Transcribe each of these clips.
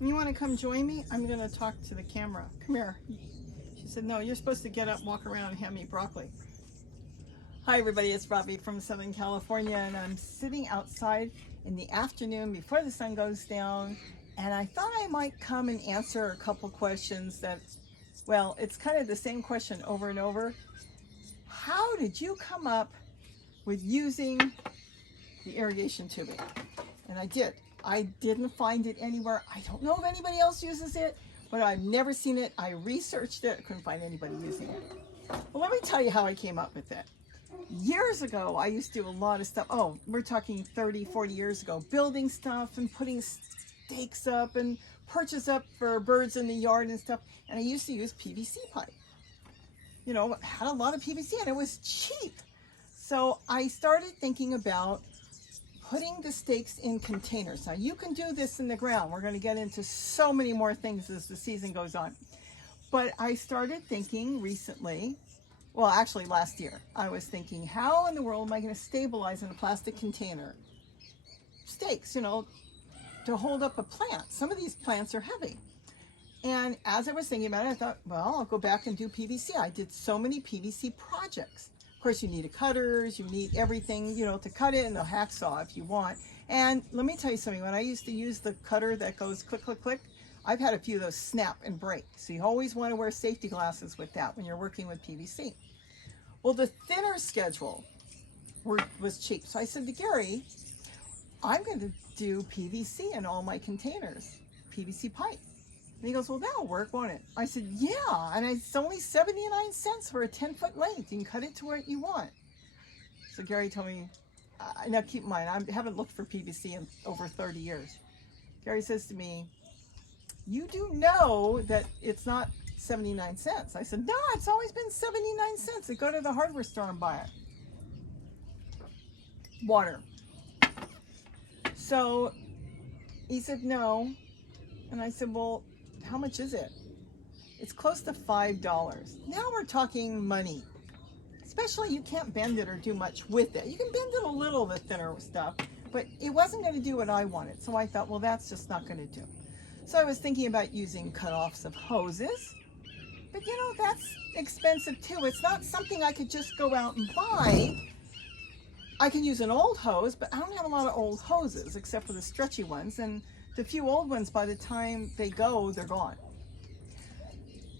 You want to come join me? I'm going to talk to the camera. Come here. She said, no, you're supposed to get up, walk around, and hand me broccoli. Hi, everybody. It's Robbie from Southern California, and I'm sitting outside in the afternoon before the sun goes down, and I thought I might come and answer a couple questions that, well, it's kind of the same question over and over. How did you come up with using the irrigation tubing? And I did. I didn't find it anywhere. I don't know if anybody else uses it, but I've never seen it. I researched it. I couldn't find anybody using it. Well, let me tell you how I came up with it. Years ago, I used to do a lot of stuff. Oh, we're talking 30, 40 years ago. Building stuff and putting stakes up and perches up for birds in the yard and stuff. And I used to use PVC pipe. You know, had a lot of PVC and it was cheap. So I started thinking about putting the stakes in containers. Now you can do this in the ground. We're going to get into so many more things as the season goes on. But I started thinking recently, well actually last year, I was thinking, how in the world am I going to stabilize in a plastic container stakes, you know, to hold up a plant? Some of these plants are heavy. And as I was thinking about it, I thought, well, I'll go back and do PVC. I did so many PVC projects. Of course, you need a cutters, you need everything, you know, to cut it, and a hacksaw if you want. And let me tell you something, when I used to use the cutter that goes click, click, click, I've had a few of those snap and break. So you always want to wear safety glasses with that when you're working with PVC. Well, the thinner schedule was cheap. So I said to Gary, I'm going to do PVC in all my containers, PVC pipe. And he goes, well, that'll work, won't it? I said, yeah, and it's only 79 cents for a 10-foot length. You can cut it to what you want. So Gary told me, now keep in mind, I haven't looked for PVC in over 30 years. Gary says to me, you do know that it's not 79 cents. I said, no, it's always been 79 cents. I go to the hardware store and buy it. Water. So he said, no. And I said, well, how much is it? It's close to $5. Now we're talking money. Especially you can't bend it or do much with it. You can bend it a little, the thinner stuff, but it wasn't going to do what I wanted. So I thought, well, that's just not going to do. So I was thinking about using cutoffs of hoses, but you know, that's expensive too. It's not something I could just go out and buy. I can use an old hose, but I don't have a lot of old hoses except for the stretchy ones, and the few old ones, by the time they go, they're gone.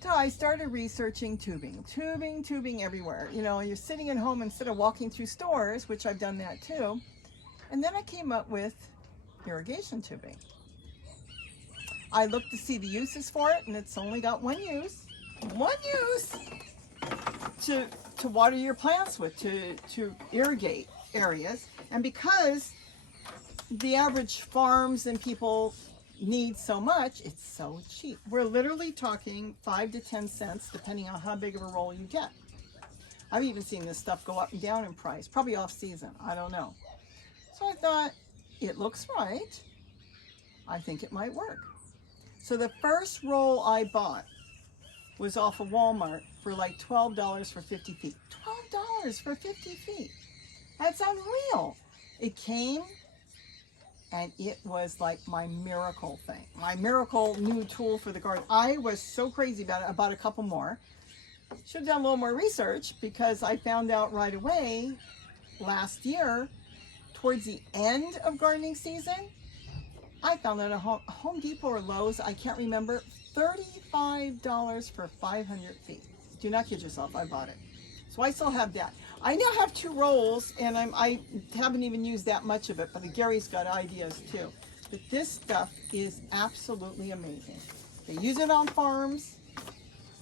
So I started researching tubing everywhere. You know, you're sitting at home instead of walking through stores, which I've done that too. And then I came up with irrigation tubing. I looked to see the uses for it, and it's only got one use to water your plants with, to irrigate areas. And because the average farms and people need so much, it's so cheap. We're literally talking 5 to 10 cents depending on how big of a roll you get. I've even seen this stuff go up and down in price, probably off season, I don't know. So I thought, it looks right, I think it might work. So the first roll I bought was off of Walmart for like $12 for 50 feet. $12 for 50 feet. That's unreal. It came, and it was like my miracle thing, my miracle new tool for the garden. I was so crazy about it. I bought a couple more. Should have done a little more research, because I found out right away last year, towards the end of gardening season, I found at a Home Depot or Lowe's, I can't remember, $35 for 500 feet. Do not kid yourself, I bought it. So I still have that. I now have 2 rolls, and I haven't even used that much of it, but Gary's got ideas too. But this stuff is absolutely amazing. They use it on farms.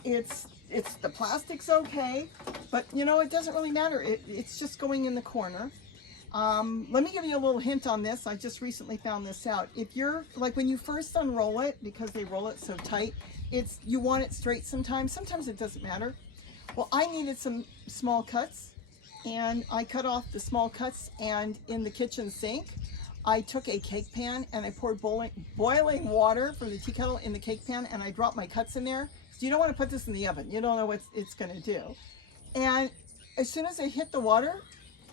It's the plastic's okay, but you know, it doesn't really matter. It's just going in the corner. Let me give you a little hint on this. I just recently found this out. If you're, like when you first unroll it, because they roll it so tight, you want it straight sometimes. Sometimes it doesn't matter. Well, I needed some small cuts, and I cut off the small cuts, and in the kitchen sink, I took a cake pan and I poured boiling water from the tea kettle in the cake pan, and I dropped my cuts in there. So you don't want to put this in the oven. You don't know what it's going to do. And as soon as I hit the water,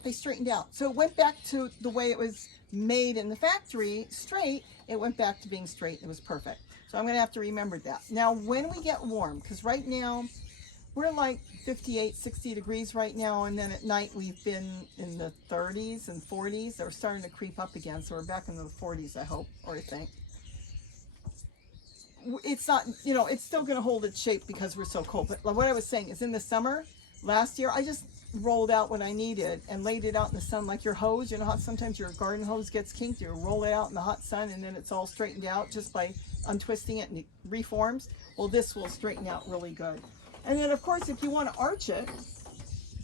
they straightened out. So it went back to the way it was made in the factory, straight. It went back to being straight. It was perfect. So I'm going to have to remember that. Now, when we get warm, because right now we're like 58, 60 degrees right now, and then at night we've been in the 30s and 40s. They're starting to creep up again, so we're back into the 40s, I hope, or I think. It's not, you know, it's still going to hold its shape because we're so cold. But what I was saying is in the summer, last year, I just rolled out what I needed and laid it out in the sun like your hose. You know how sometimes your garden hose gets kinked? You roll it out in the hot sun and then it's all straightened out just by untwisting it and it reforms. Well, this will straighten out really good. And then, of course, if you want to arch it,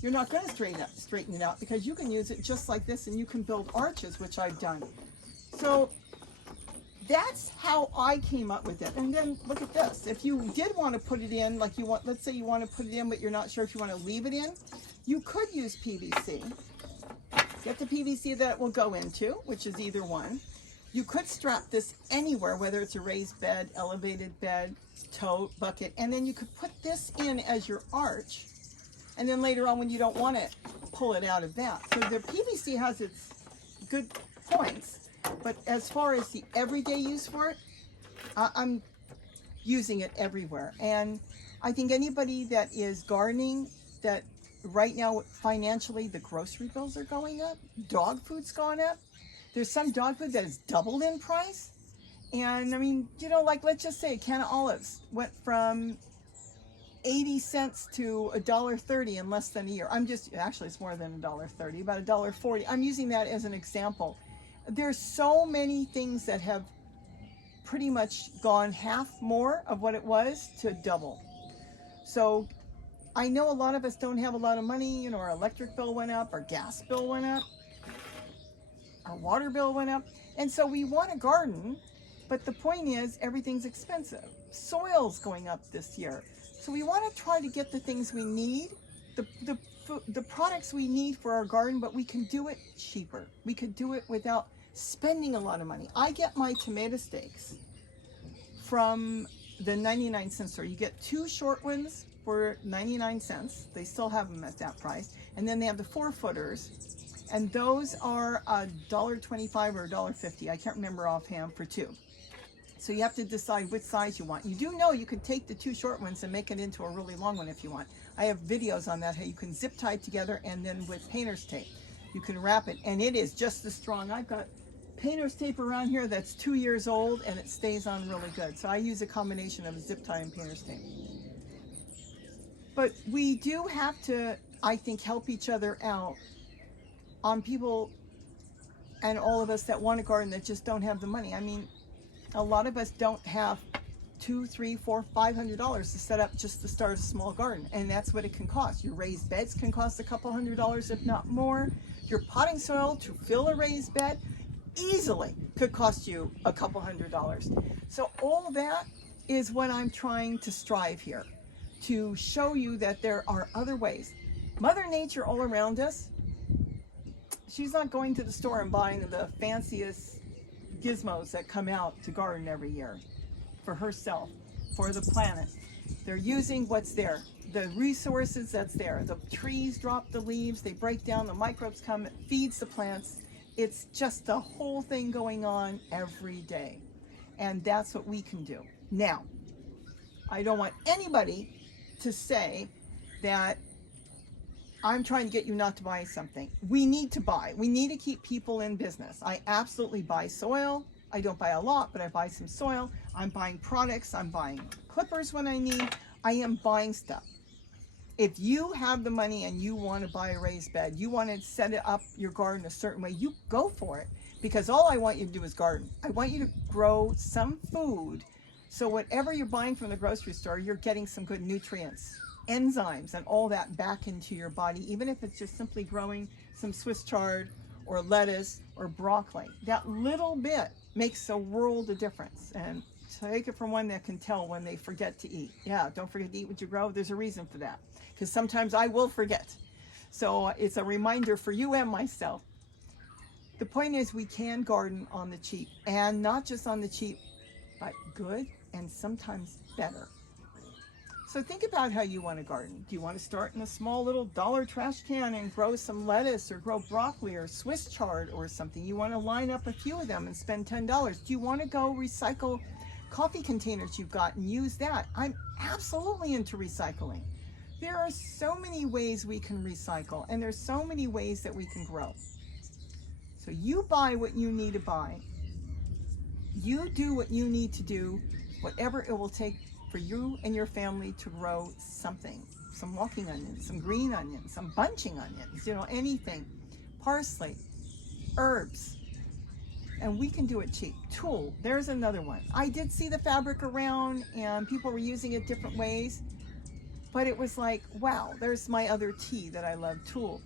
you're not going to straighten it out because you can use it just like this and you can build arches, which I've done. So that's how I came up with it. And then look at this. If you did want to put it in, like you want, let's say you want to put it in, but you're not sure if you want to leave it in, you could use PVC. Get the PVC that it will go into, which is either one. You could strap this anywhere, whether it's a raised bed, elevated bed, tote, bucket, and then you could put this in as your arch. And then later on when you don't want it, pull it out of that. So the PVC has its good points, but as far as the everyday use for it, I'm using it everywhere. And I think anybody that is gardening, that right now financially the grocery bills are going up, dog food's gone up. There's some dog food that has doubled in price. And I mean, you know, like let's just say a can of olives went from 80 cents to $1.30 in less than a year. Actually it's more than $1.30, about $1.40. I'm using that as an example. There's so many things that have pretty much gone half more of what it was to double. So I know a lot of us don't have a lot of money, you know, our electric bill went up, our gas bill went up, our water bill went up. And so we want a garden, but the point is everything's expensive. Soil's going up this year. So we want to try to get the things we need, the products we need for our garden, but we can do it cheaper. We could do it without spending a lot of money. I get my tomato steaks from the 99-cent store. You get 2 short ones for 99 cents. They still have them at that price. And then they have the 4-footers. And those are $1.25 or $1.50. I can't remember offhand for 2. So you have to decide which size you want. You do know you can take the 2 short ones and make it into a really long one if you want. I have videos on that, how you can zip tie it together and then with painter's tape, you can wrap it. And it is just as strong. I've got painter's tape around here that's 2 years old and it stays on really good. So I use a combination of zip tie and painter's tape. But we do have to, I think, help each other out on people and all of us that want a garden that just don't have the money. I mean, a lot of us don't have $200, $300, $400, $500 to set up just to start a small garden, and that's what it can cost. Your raised beds can cost a couple $100, if not more. Your potting soil to fill a raised bed easily could cost you a couple $100. So all that is what I'm trying to strive here, to show you that there are other ways. Mother Nature all around us, she's not going to the store and buying the fanciest gizmos that come out to garden every year for herself, for the planet. They're using what's there, the resources that's there. The trees drop the leaves, they break down, the microbes come, it feeds the plants. It's just the whole thing going on every day. And that's what we can do. Now, I don't want anybody to say that I'm trying to get you not to buy something. We need to buy. We need to keep people in business. I absolutely buy soil. I don't buy a lot, but I buy some soil. I'm buying products. I'm buying clippers when I need. I am buying stuff. If you have the money and you want to buy a raised bed, you want to set it up your garden a certain way, you go for it. Because all I want you to do is garden. I want you to grow some food. So whatever you're buying from the grocery store, you're getting some good nutrients, enzymes and all that back into your body, even if it's just simply growing some Swiss chard or lettuce or broccoli. That little bit makes a world of difference. And take it from one that can tell when they forget to eat. Yeah, don't forget to eat what you grow. There's a reason for that, because sometimes I will forget. So it's a reminder for you and myself. The point is, we can garden on the cheap, and not just on the cheap, but good and sometimes better. So think about how you want to garden. Do you want to start in a small little dollar trash can and grow some lettuce or grow broccoli or Swiss chard or something? You want to line up a few of them and spend $10. Do you want to go recycle coffee containers you've got and use that? I'm absolutely into recycling. There are so many ways we can recycle, and there's so many ways that we can grow. So you buy what you need to buy. You do what you need to do, whatever it will take for you and your family to grow something. Some walking onions, some green onions, some bunching onions, you know, anything. Parsley, herbs, and we can do it cheap. Tulle, there's another one. I did see the fabric around and people were using it different ways, but it was like, wow, there's my other tea that I love, Tulle.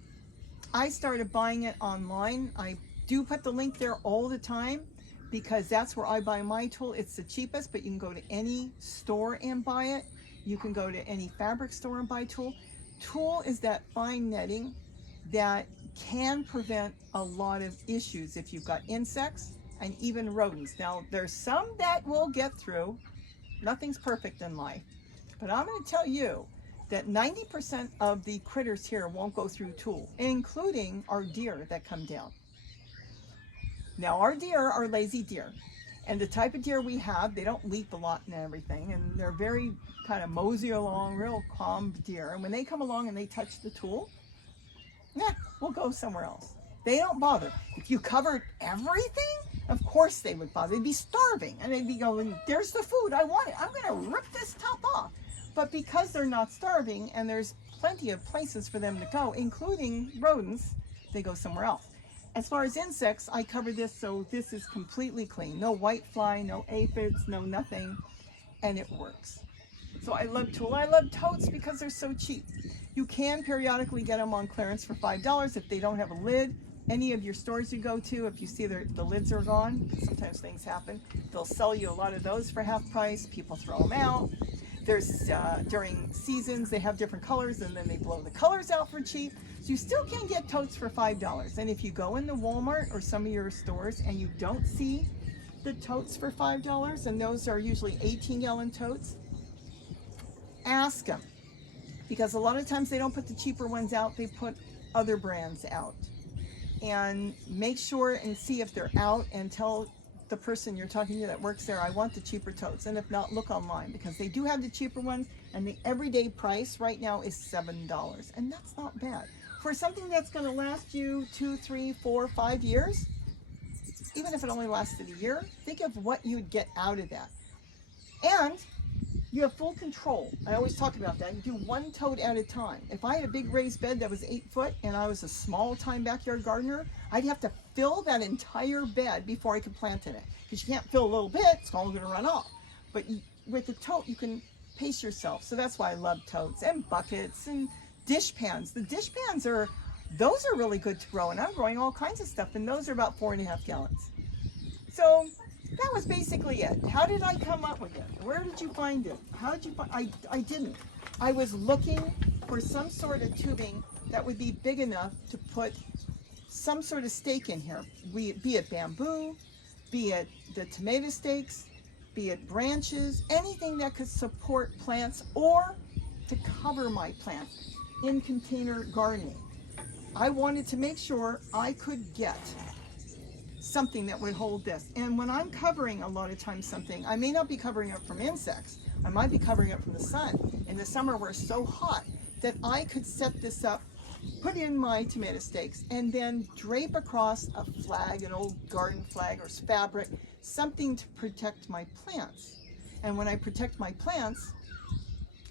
I started buying it online. I do put the link there all the time, because that's where I buy my Tulle. It's the cheapest, but you can go to any store and buy it. You can go to any fabric store and buy Tulle. Tulle is that fine netting that can prevent a lot of issues if you've got insects and even rodents. Now, there's some that will get through. Nothing's perfect in life. But I'm going to tell you that 90% of the critters here won't go through Tulle, including our deer that come down. Now, our deer are lazy deer, and the type of deer we have, they don't leap a lot and everything, and they're very kind of mosey along, real calm deer. And when they come along and they touch the Tulle, we'll go somewhere else. They don't bother. If you covered everything, of course they would bother. They'd be starving, and they'd be going, there's the food, I want it. I'm going to rip this top off. But because they're not starving, and there's plenty of places for them to go, including rodents, they go somewhere else. As far as insects, I covered this, so this is completely clean. No white fly, no aphids, no nothing, and it works. So I love Tulle. I love totes because they're so cheap. You can periodically get them on clearance for $5 if they don't have a lid. Any of your stores you go to, if you see the lids are gone, sometimes things happen, they'll sell you a lot of those for half price. People throw them out. There's during seasons, they have different colors, and then they blow the colors out for cheap. So you still can get totes for $5. And if you go into Walmart or some of your stores and you don't see the totes for $5, and those are usually 18-gallon totes, ask them. Because a lot of times they don't put the cheaper ones out, they put other brands out. And make sure and see if they're out, and tell the person you're talking to that works there, I want the cheaper totes. And if not, look online, because they do have the cheaper ones, and the everyday price right now is $7. And that's not bad. For something that's going to last you 2, 3, 4, 5 years, even if it only lasted a year, think of what you'd get out of that. And you have full control. I always talk about that. You do one tote at a time. If I had a big raised bed that was 8 foot and I was a small-time backyard gardener, I'd have to fill that entire bed before I could plant in it. Because you can't fill a little bit, it's all going to run off. But with the tote, you can pace yourself. So that's why I love totes and buckets and dishpans. The dishpans those are really good to grow, and I'm growing all kinds of stuff, and those are about 4.5 gallons. So that was basically it. How did I come up with it? Where did you find it? How did you find I didn't. I was looking for some sort of tubing that would be big enough to put some sort of stake in here, be it bamboo, be it the tomato stakes, be it branches, anything that could support plants or to cover my plants in container gardening. I wanted to make sure I could get something that would hold this. And when I'm covering a lot of times something, I may not be covering it from insects. I might be covering it from the sun. In the summer, we're so hot that I could set this up, put in my tomato stakes, and then drape across a flag, an old garden flag or fabric, something to protect my plants. And when I protect my plants,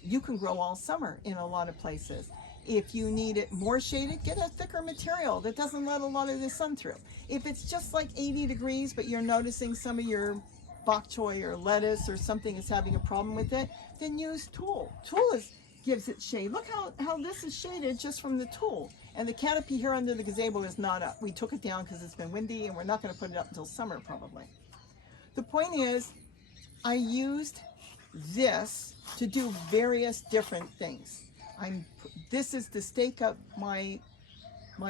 you can grow all summer in a lot of places. If you need it more shaded, get a thicker material that doesn't let a lot of the sun through. If it's just like 80 degrees, but you're noticing some of your bok choy or lettuce or something is having a problem with it, then use Tulle. Tulle gives it shade. Look how this is shaded just from the Tulle. And the canopy here under the gazebo is not up. We took it down because it's been windy, and we're not going to put it up until summer probably. The point is, I used this to do various different things. This is to stake up my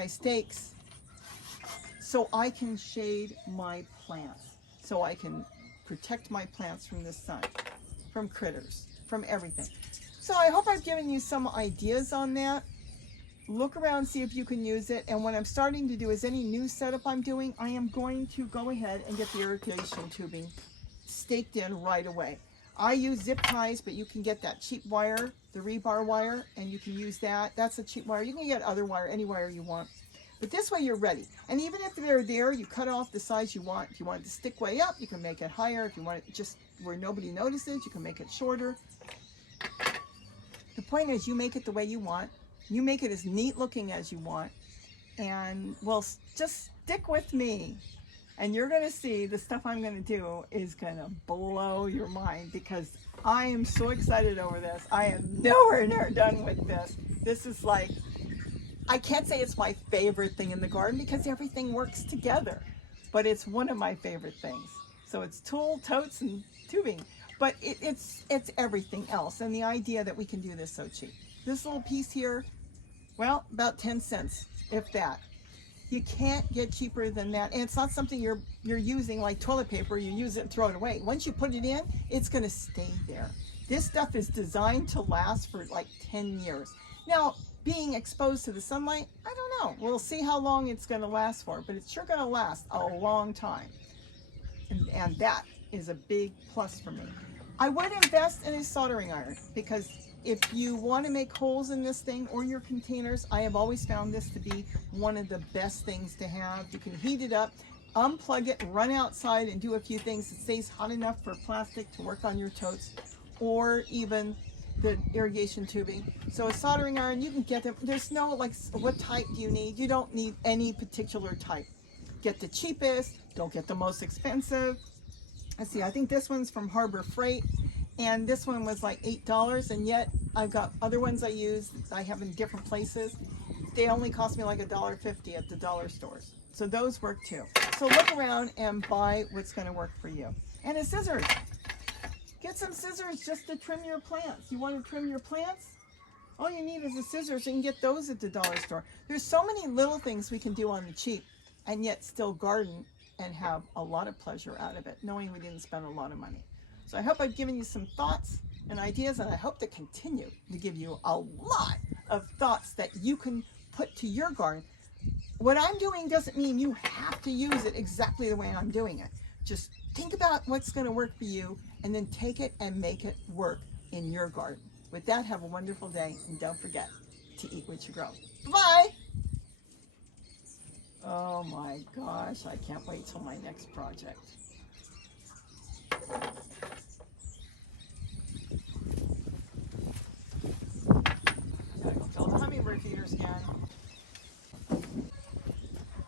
stakes so I can shade my plants, so I can protect my plants from the sun, from critters, from everything. So I hope I've given you some ideas on that. Look around, see if you can use it. And what I'm starting to do is any new setup I'm doing, I am going to go ahead and get the irrigation tubing staked in right away. I use zip ties, but you can get that cheap wire, the rebar wire, and you can use that. That's a cheap wire. You can get other wire, any wire you want. But this way you're ready. And even if they're there, you cut off the size you want. If you want it to stick way up, you can make it higher. If you want it just where nobody notices, you can make it shorter. The point is you make it the way you want. You make it as neat looking as you want. And well, just stick with me. And you're going to see the stuff I'm going to do is going to blow your mind, because I am so excited over this. I am nowhere near done with this. This is like, I can't say it's my favorite thing in the garden because everything works together, but it's one of my favorite things. So it's tulle, totes, and tubing, but it's everything else. And the idea that we can do this so cheap. This little piece here, well, about 10 cents, if that. You can't get cheaper than that. And it's not something you're using like toilet paper. You use it and throw it away. Once you put it in, it's going to stay there. This stuff is designed to last for like 10 years. Now, being exposed to the sunlight, I don't know. We'll see how long it's going to last for, but it's sure going to last a long time. And that is a big plus for me. I would invest in a soldering iron, because if you want to make holes in this thing or your containers, I have always found this to be one of the best things to have. You can heat it up, unplug it, run outside and do a few things. It stays hot enough for plastic to work on your totes, or even the irrigation tubing. So a soldering iron, you can get them. There's no like, what type do you need? You don't need any particular type. Get the cheapest, don't get the most expensive. Let's see, I think this one's from Harbor Freight, and this one was like $8, and yet I've got other ones I use, I have in different places. They only cost me like $1.50 at the dollar stores. So those work too. So look around and buy what's going to work for you. And a scissors. Get some scissors just to trim your plants. You want to trim your plants? All you need is a scissors. You can get those at the dollar store. There's so many little things we can do on the cheap and yet still garden and have a lot of pleasure out of it, knowing we didn't spend a lot of money. So I hope I've given you some thoughts and ideas, and I hope to continue to give you a lot of thoughts that you can put to your garden. What I'm doing doesn't mean you have to use it exactly the way I'm doing it. Just think about what's going to work for you, and then take it and make it work in your garden. With that, have a wonderful day, and don't forget to eat what you grow. Bye! Oh my gosh, I can't wait till my next project.